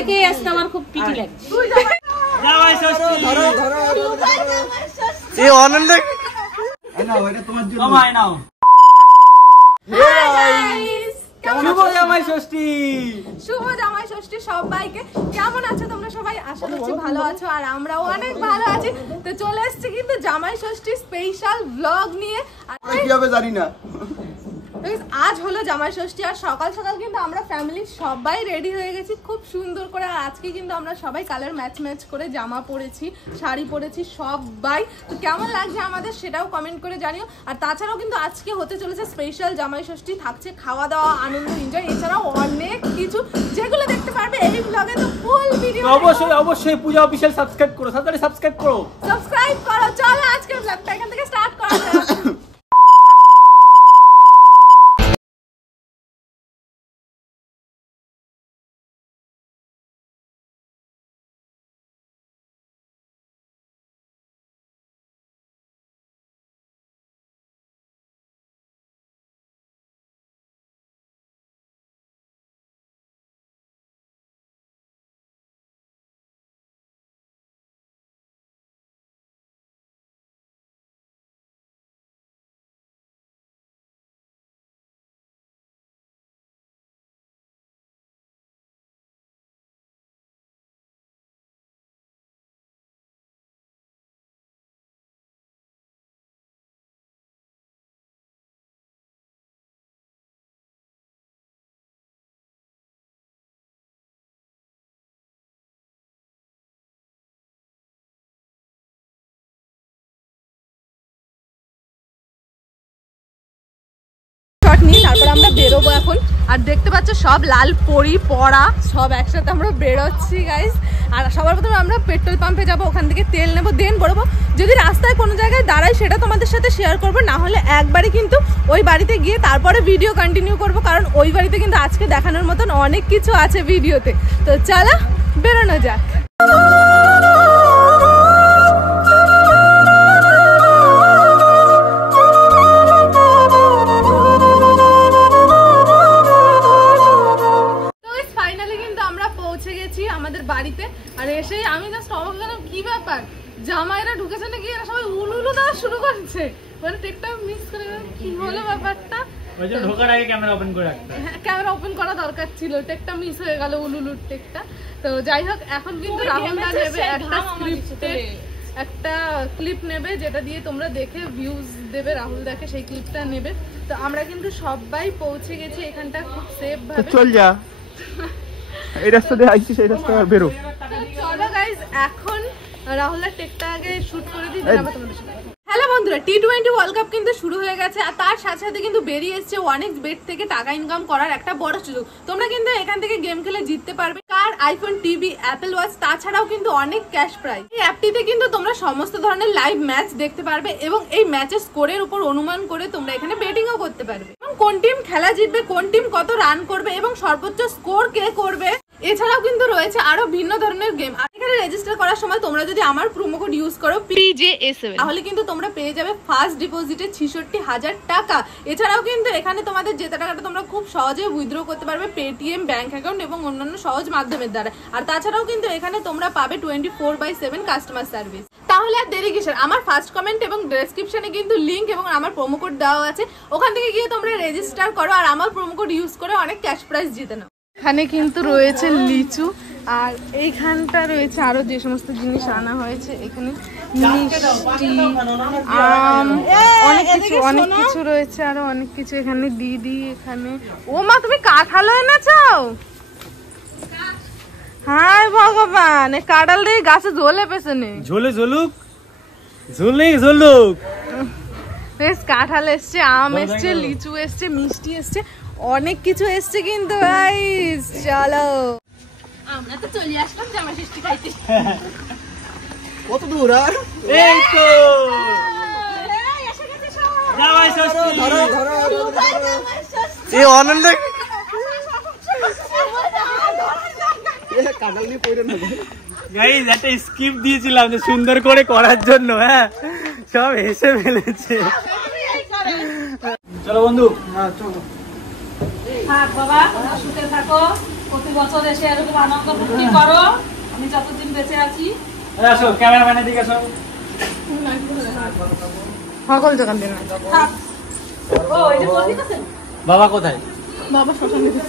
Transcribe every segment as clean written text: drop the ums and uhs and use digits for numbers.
জামাইকে আজকে আমার খুব পিটি লাগছে। জামাই ষষ্ঠী ধরো ধরো এই আনন্দ নাও, এটা তোমার জন্য আমায় নাও। শুভ জামাই ষষ্ঠী। শুভ জামাই ষষ্ঠী সবাইকে। কেমন আছো তোমরা সবাই? আশা করছি ভালো আছো, আর আমরাও অনেক ভালো আছি। তো চলে এসেছি কিন্তু জামাই ষষ্ঠী স্পেশাল ব্লগ নিয়ে। কি হবে জানি না। আজ হলো জামাই ষষ্ঠী, আর সকাল সকাল কিন্তু আমরা ফ্যামিলি সবাই রেডি হয়ে গেছি খুব সুন্দর করে। আর আজকে কিন্তু আমরা সবাই কালার ম্যাচ করে জামা পরেছি, শাড়ি পরেছি সবাই। তো কেমন লাগছে আমাদের সেটাও কমেন্ট করে জানিও। আর তাছাড়াও কিন্তু আজকে হতে চলেছে স্পেশাল জামাই ষষ্ঠী, থাকছে খাওয়া দাওয়া, আনন্দ, এনজয়, এছাড়াও অনেক কিছু যেগুলো দেখতে পারবে এই ব্লগে। তো ফুল ভিডিও অবশ্যই পূজা অফিশিয়াল সাবস্ক্রাইব করো, সাবস্ক্রাইব করো। চলো আজকে ব্লগটা এখান থেকে স্টার্ট করা যাক। তারপর আমরা বেরোবো এখন। আর দেখতে পাচ্ছ সব লাল পরি পড়া সব একসাথে আমরা বেরোচ্ছি গাইস। আর সবার প্রথমে আমরা পেট্রোল পাম্পে যাবো, ওখান থেকে তেল নেবো, দেন বেরোবো। যদি রাস্তায় কোনো জায়গায় দাঁড়াই সেটা তোমাদের সাথে শেয়ার করবো, না হলে একবারে কিন্তু ওই বাড়িতে গিয়ে তারপরে ভিডিও কন্টিনিউ করবো, কারণ ওই বাড়িতে কিন্তু আজকে দেখানোর মতন অনেক কিছু আছে ভিডিওতে। তো চলো বেরোনো যাক। আমাদের বাড়িতে আর এসে আমি জাস্ট অবাক হলাম, কি ব্যাপার জামাইরা ঢুকেছে নাকি, এরা সবাই উলুলু দেওয়া শুরু করছে, মানে টেকটা মিস করে গেল। কি হলো ব্যাপারটা? ওই যে ঢোকার আগে ক্যামেরা ওপেন করে রাখতে, হ্যাঁ ক্যামেরা ওপেন করা দরকার ছিল, টেকটা মিস হয়ে গেল, উলুলুর টেকটা। তো যাই হোক, এখন কিন্তু রাহুল দা নেবে একটা ক্লিপ নেবে, যেটা দিয়ে তোমরা দেখে ভিউজ দেবে রাহুল দাকে, সেই ক্লিপটা নেবে। তো আমরা কিন্তু সবাই পৌঁছে গেছি এখানটা খুব সেফ ভাবে। চল যা, এই রাস্তা দিয়ে আইছি, সেই রাস্তা আর বেরো। চলো গাইস, এখন রাহুলের টেকটা আগে শুট করে দিই, তারপর তোমাদের সাথে। হ্যালো বন্ধুরা, টি20 ওয়ার্ল্ড কাপ কিন্তু শুরু হয়ে গেছে, আর তার সাথে সাথে কিন্তু বেরিয়ে এসেছে ওয়ানেক্স বেট থেকে টাকা ইনকাম করার একটা বড় সুযোগ। তোমরা কিন্তু এখান থেকে গেম খেলে জিততে পারবে কার, আইফোন, টিভি, অ্যাপেল ওয়াচ, তাছাড়াও কিন্তু অনেক ক্যাশ প্রাইজ। এই অ্যাপটিতে কিন্তু তোমরা সমস্ত ধরনের লাইভ ম্যাচ দেখতে পারবে, এবং এই ম্যাচের স্কোরের উপর অনুমান করে তোমরা এখানে বেটিংও করতে পারবে, এবং কোন টিম খেলা জিতবে, কোন টিম কত রান করবে, এবং সর্বোচ্চ স্কোর কে করবে। এছাড়াও কিন্তু রয়েছে আরো ভিন্ন ধরনের গেম। আর এখানে রেজিস্টার করার সময় তোমরা যদি আমার প্রোমো কোড ইউজ করো PJA7, তাহলে কিন্তু তোমরা পেয়ে যাবে ফার্স্ট ডিপোজিটে 66,000 টাকা। এছাড়াও কিন্তু এখানে তোমাদের যে টাকাটা তোমরা খুব সহজে উইথড্র করতে পারবে পেটিএম, ব্যাংক অ্যাকাউন্ট এবং অন্যান্য সহজ মাধ্যমের দ্বারা। আর তাছাড়াও কিন্তু এখানে তোমরা পাবে 24/7 কাস্টমার সার্ভিস। তাহলে আর দেরি কিসের, আমার ফার্স্ট কমেন্ট এবং ডেসক্রিপশনে কিন্তু লিংক এবং আমার প্রোমো কোড দেওয়া আছে, ওখান থেকে গিয়ে তোমরা রেজিস্টার করো আর আমার প্রোমো কোড ইউজ করে অনেক ক্যাশ প্রাইজ জিতে নাও। এখানে কিন্তু রয়েছে লিচু, আর এইখানটা রয়েছে আরো যে সমস্ত জিনিস আনা হয়েছে, এখানে মিষ্টি, আম, অনেক কিছু রয়েছে, আরো অনেক কিছু। এখানে দিদি, এখানে ও মা তুমি কাঁঠাল এনেছো? হায় ভগবান, কাঁঠাল দিয়ে গাছে ঝোলে পেছনে ঝুলুক বেশ। কাঁঠাল এসছে, আম এসছে, লিচু এসছে, মিষ্টি এসছে, অনেক কিছু এসছে কিন্তু গাইস। চলো আমরা তো চলে আসলাম জামাই ষষ্ঠী খাইতে। কত দূর? আর এই তো জামাই ষষ্ঠী ধরো এই আনন্দ কাঁঠাল নিয়ে পড়ে না গাইস। একটা স্কিপ দিয়েছিলাম যে সুন্দর করে করার জন্য, হ্যাঁ সব হেসে ফেলেছে। চলো বন্ধু, হ্যাঁ চলো। থাক বাবা, সুখে থাকো। প্রতি বছর এসে এরকম আনন্দ ফুর্তি করো, আমি যতদিন বেঁচে আছি। আসো ক্যামেরাম্যানের দিকে আসো। সকল দোকান দিন না। ও এই যে বললি তো বাবা কোথায়? বাবা শ্মশান গেছে।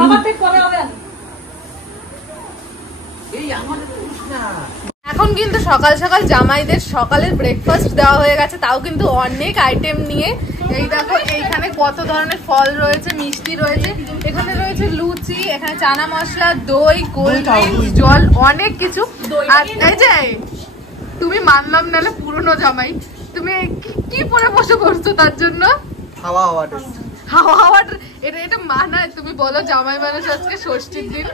বাবা ঠিক পরে হবে। এখন কিন্তু সকাল সকাল জামাইদের সকালের ব্রেকফাস্ট দেওয়া হয়ে গেছে, তাও কিন্তু অনেক আইটেম নিয়ে। এই দেখো এইখানে কত ধরনের ফল রয়েছে, মিষ্টি রয়েছে, এখানে রয়েছে লুচি, এখানে চানা মশলা, দই, কোল্ড ড্রিঙ্কস, জল, অনেক কিছু। আর এই যে তুমি মানলাম নালে পুরনো জামাই, তুমি কি পরে বসে করছো তার জন্য? হাওয়া হাওয়া টেস্ট। হাওয়া হাওয়া এটা মানায়? তুমি বলো জামাই মানুষ আজকে ষষ্ঠীর দিন।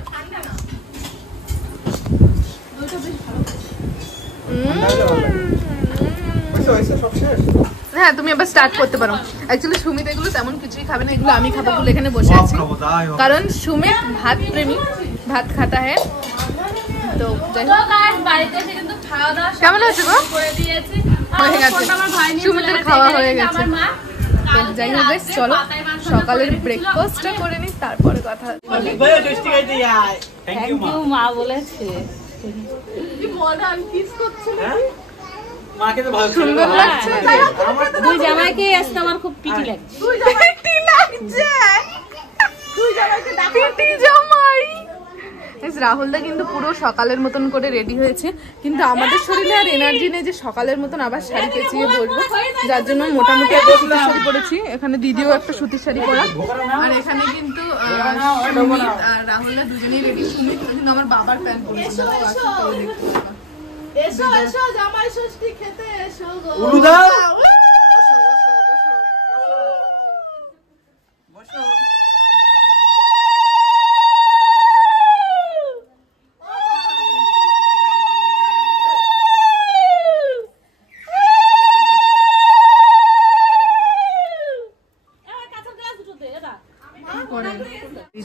হ্যাঁ তুমি এবার স্টার্ট করতে পারো। অ্যাকচুয়ালি সুমিত এগুলো তেমন কিছুই খাবে না, এগুলো আমি খাবো বলে এখানে বসে আছি, কারণ সুমিত ভাত প্রেমী, ভাত খাতা হ্যাঁ। তো বাড়িতে এসে কিন্তু খাওয়া দাওয়া কেমন হয়েছে গো? করে দিয়েছি, হয়ে গেছে, সুমিতের খাওয়া হয়ে গেছে। যাই হোক বেশ, চলো সকালের ব্রেকফাস্টটা করে নিই, তারপরে কথা বলি। থ্যাংক ইউ মা বলেছে। মাকে তো ভালো সুন্দর লাগছে। দুই জামাইকে আজকে আমার খুব পিটি লাগছে। রাহুল দা কিন্তু পুরো সকালের মতন করে রেডি হয়েছে, কিন্তু আমাদের শরীরে আর এনার্জি নেই যে সকালের মতন আবার শাড়ি পেঁচিয়ে বসবো, যার জন্য মোটামুটি একটা সুতির শাড়ি পরেছি। এখানে দিদিও একটা সুতির শাড়ি পরা, আর এখানে কিন্তু সুমিত আর রাহুল দা দুজনেই রেডি। সুমিত কিন্তু আমার বাবার প্যান্ট পরেছে। এসো এসো জামাই ষষ্ঠী খেতে এসো গো। উলুদা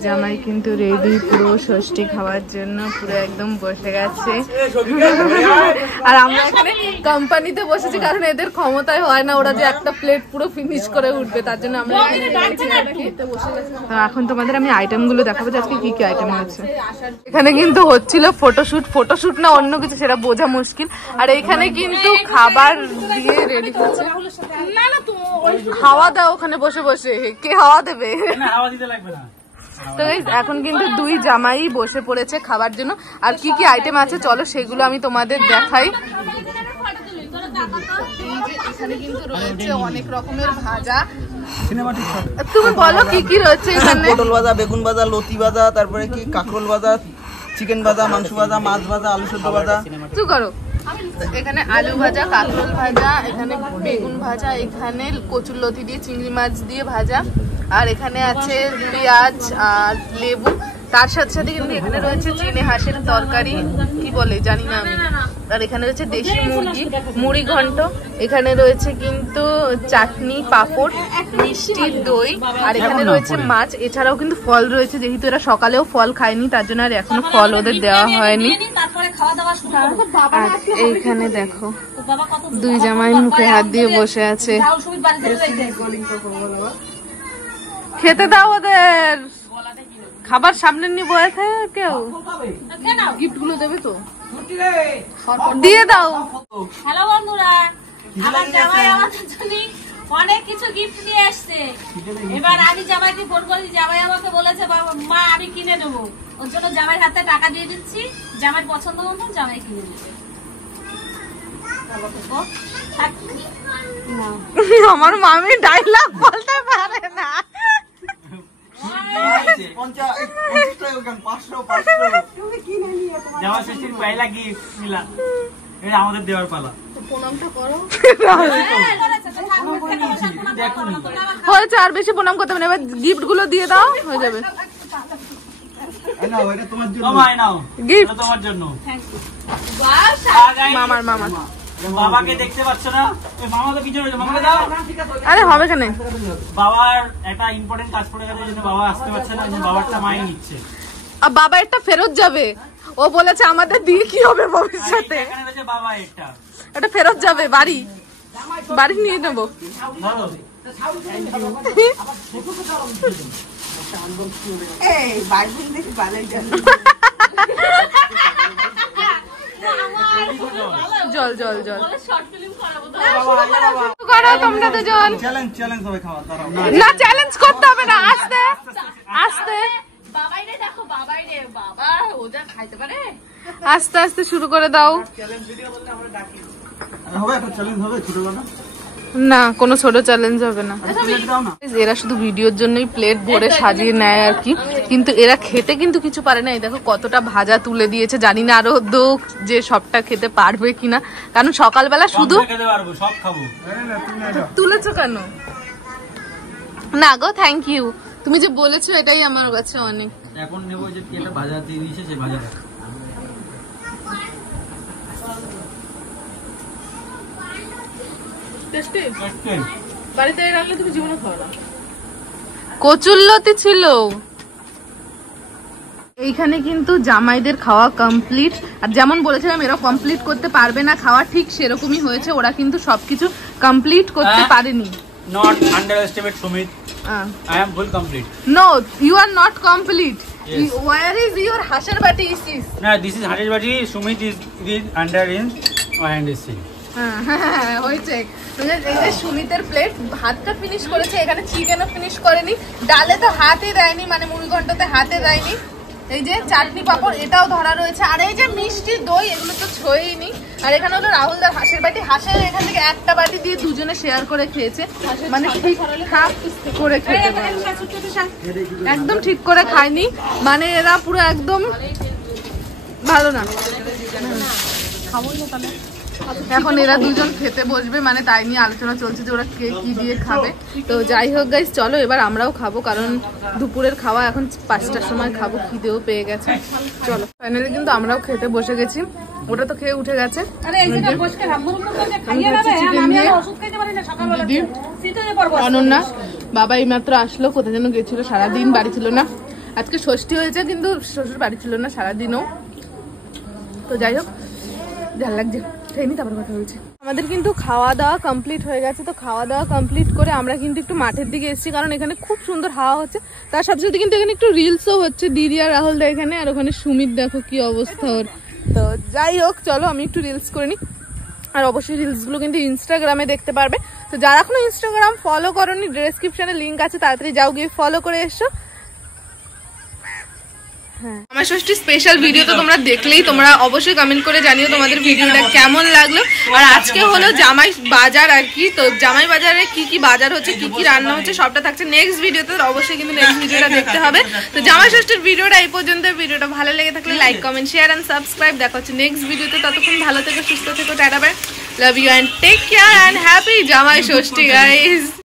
জামাই কিন্তু রেডি পুরো ষষ্ঠী খাওয়ার জন্য, পুরো একদম বসে গেছে। আর আমরা এখানে কোম্পানিতে বসেছি, কারণ এদের ক্ষমতায় হয় না ওরা যে একটা প্লেট পুরো ফিনিশ করে উঠবে, তার জন্য আমরা এখন তোমাদের আমি আইটেম গুলো দেখাবো যে আজকে কি কি আইটেম হয়েছে। এখানে কিন্তু হচ্ছিল ফটোশুট, ফটোশুট না অন্য কিছু সেটা বোঝা মুশকিল। আর এখানে কিন্তু খাবার দিয়ে রেডি করছে। হাওয়া দাও ওখানে বসে বসে, কে হাওয়া দেবে? হাওয়া দিতে লাগবে না। তো এখন কিন্তু দুই জামাই বসে পড়েছে খাবার জন্য। আর কি কি আইটেম আছে চলো সেগুলো আমি তোমাদের দেখাই। এখানে কিন্তু রয়েছে অনেক রকমের ভাজা। তুমি বলো কি কি রয়েছে এখানে? পটল ভাজা, বেগুন ভাজা, লতি ভাজা, তারপরে কি কাঁকরোল ভাজা, চিকেন ভাজা, মাংস ভাজা, মাছ ভাজা, আলু সেদ্ধ ভাজা। তুই করো। এখানে আলু ভাজা, কাঁকরোল ভাজা, এখানে বেগুন ভাজা, এখানে কচুর লতি দিয়ে চিংড়ি মাছ দিয়ে ভাজা, আর এখানে আছে পেঁয়াজ আর লেবু। তার সাথে সাথে কিন্তু এখানে রয়েছে চিনে হাঁসের তরকারি, কি বলে জানি না আমি। আর এখানে রয়েছে দেশি মুরগি, মুড়ি ঘন্ট, এখানে রয়েছে কিন্তু চাটনি, পাঁপড়, মিষ্টি, দই, আর এখানে রয়েছে মাছ। এছাড়াও কিন্তু ফল রয়েছে, যেহেতু এরা সকালেও ফল খায়নি তার জন্য আর এখনো ফল ওদের দেওয়া হয়নি। আর এইখানে দেখো দুই জামাই মুখে হাত দিয়ে বসে আছে। খেতে দাও ওদের, খাবার সামনে নিয়ে বসে থাকে কেউ। গিফট গুলো দেবে তো, দিয়ে দাও। হ্যালো বন্ধুরা, আমার জামাই আমাদের জন্য অনেক কিছু গিফট নিয়ে আসছে। এবার আমি জামাইকে ফোন করি, জামাই আমাকে বলেছে মা আমি কিনে দেবো, ওর জন্য জামাইয়ের হাতে টাকা দিয়ে দিচ্ছি, জামাই পছন্দ মতো জামাই কিনে দেবে। আমার মামি ডায়লগ বলতে পারে না। আমাদের দেওয়ার পালা। হয়েছে, আর বেশি প্রণাম করতে হবে না, এবার গিফট গুলো দিয়ে দাও, হয়ে যাবে। গিফট তোমার জন্য। মামার মামা। বাবাকে দেখতে পাচ্ছ না? মামাকে পিছনে মামাকে দাও। আরে হবে কেন? বাবার একটা ইম্পর্টেন্ট কাজ পড়ে গেছে, জন্য বাবা আসতে পারছে না, বাবারটা মাই নিচ্ছে। আর বাবা একটা ফেরত যাবে, ও বলেছে আমাদের দিয়ে কি হবে ভবিষ্যতে। এখানে রয়েছে বাবা এটা ফেরত যাবে, বাড়ি বাড়ি নিয়ে নেবো। জল জল জল শর্ট ফিল্ম করাবো করো তোমরা দুজন। চ্যালেঞ্জ হবে খাওয়া দাঁড়াও না চ্যালেঞ্জ করতে হবে না, আস্তে আস্তে বাবাই রে, দেখো বাবাই রে, বাবা ওটা খাইতে পারে। আস্তে আস্তে শুরু করে দাও। হবে একটা চ্যালেঞ্জ হবে ছোটবেলা না কোনো ছোট চ্যালেঞ্জ হবে না। প্লেট দাও না এরা শুধু ভিডিওর জন্যই প্লেট ভরে সাজিয়ে নেয় আর কি, কিন্তু এরা খেতে কিন্তু কিছু পারে না। এই দেখো কতটা ভাজা তুলে দিয়েছে, জানি না আরো দোক যে সবটা খেতে পারবে কিনা, কারণ সকালবেলা শুধু খেতে পারবো সব খাবো তুলেছো কেন? না গো থ্যাংক ইউ, তুমি যে বলেছো এটাই আমার কাছে অনেক। এখন নেবো যে এটা ভাজা দিয়ে দিয়েছে সেই ভাজাটা বাড়িতে রাখলে তুমি জীবনে খাও না। কচুল্লতি ছিল এইখানে, কিন্তু জামাইদের খাওয়া কমপ্লিট। আর যেমন বলেছিলাম এরা কমপ্লিট করতে পারবে না খাওয়া, ঠিক সেরকমই হয়েছে। ওরা কিন্তু সবকিছু কমপ্লিট করতে পারেনি। Not underestimate Sumit. I am full complete. No, you are not complete. Yes. Where is your Hasarbati is this? No, this is Harish Sumit is under in and is seen. হয়েছে। এই যে সুমিতের plate ভাতটা finish করেছে, এখানে চিকেনও finish করেনি, ডালে তো হাতে দেয়নি, মানে মুড়ি ঘন্টতে হাতে দেয়নি। এই যে চাটনি পাপড় এটাও ধরা রয়েছে, আর এই যে মিষ্টি দই এগুলো তো ছোঁয়নি। আর এখানে হলো রাহুলদার হাঁসের বাটি, হাঁসের এখান থেকে একটা বাটি দিয়ে দুজনে শেয়ার করে খেয়েছে, মানে ঠিকঠাক করে খেতে পারে, একদম ঠিক করে খায়নি, মানে এরা পুরো একদম ভালো না। এখন এরা দুজন খেতে বসবে, মানে তাই নিয়ে আলোচনা চলছে যে ওরা কে কি দিয়ে খাবে। তো যাই হোক গাইস, চলো এবার আমরাও খাবো, কারণ দুপুরের খাওয়া এখন 5টার সময় খাবো, খিদেও পেয়ে গেছে। চলো ফাইনালি কিন্তু আমরাও খেতে বসে গেছি, ওটা তো খেয়ে উঠে গেছে। অনন্যা বাবা এই মাত্র আসলো, কোথায় যেন গেছিল, সারাদিন বাড়ি ছিল না। আজকে ষষ্ঠী হয়েছে কিন্তু শ্বশুর বাড়ি ছিল না সারাদিনও। তো যাই হোক, ভাল লাগছে, খেয়ে তারপর কথা বলছি। আমাদের কিন্তু খাওয়া দাওয়া কমপ্লিট হয়ে গেছে। তো খাওয়া দাওয়া কমপ্লিট করে আমরা কিন্তু একটু মাঠের দিকে এসেছি, কারণ এখানে খুব সুন্দর হাওয়া হচ্ছে। তার সাথে সাথে কিন্তু এখানে একটু রিলসও হচ্ছে, দিদি আর রাহুল দা এখানে, আর ওখানে সুমিত দেখো কি অবস্থা ওর। তো যাই হোক চলো আমি একটু রিলস করে নিই, আর অবশ্যই রিলসগুলো কিন্তু ইনস্টাগ্রামে দেখতে পারবে। তো যারা এখনো ইনস্টাগ্রাম ফলো করোনি, ডেসক্রিপশনে লিঙ্ক আছে, তাড়াতাড়ি যাও গিয়ে ফলো করে এসো। আমার ষষ্ঠী স্পেশাল ভিডিও তো তোমরা দেখলেই, তোমরা অবশ্যই কমেন্ট করে জানিও তোমাদের ভিডিওটা কেমন লাগলো। আর আজকে হলো জামাই বাজার আর কি, তো জামাই বাজারে কি কি বাজার হচ্ছে, কি কি রান্না হচ্ছে, সবটা থাকছে নেক্সট ভিডিওতে। অবশ্যই কিন্তু নেক্সট ভিডিওটা দেখতে হবে। তো জামাই ষষ্ঠীর ভিডিওটা এই পর্যন্ত। ভিডিওটা ভালো লেগে থাকলে like comment share and subscribe. দেখা হচ্ছে নেক্সট ভিডিওতে, ততক্ষণ ভালো থেকো, সুস্থ থেকো, ta-ta bye, love you and take care and happy Jamai Shashthi guys.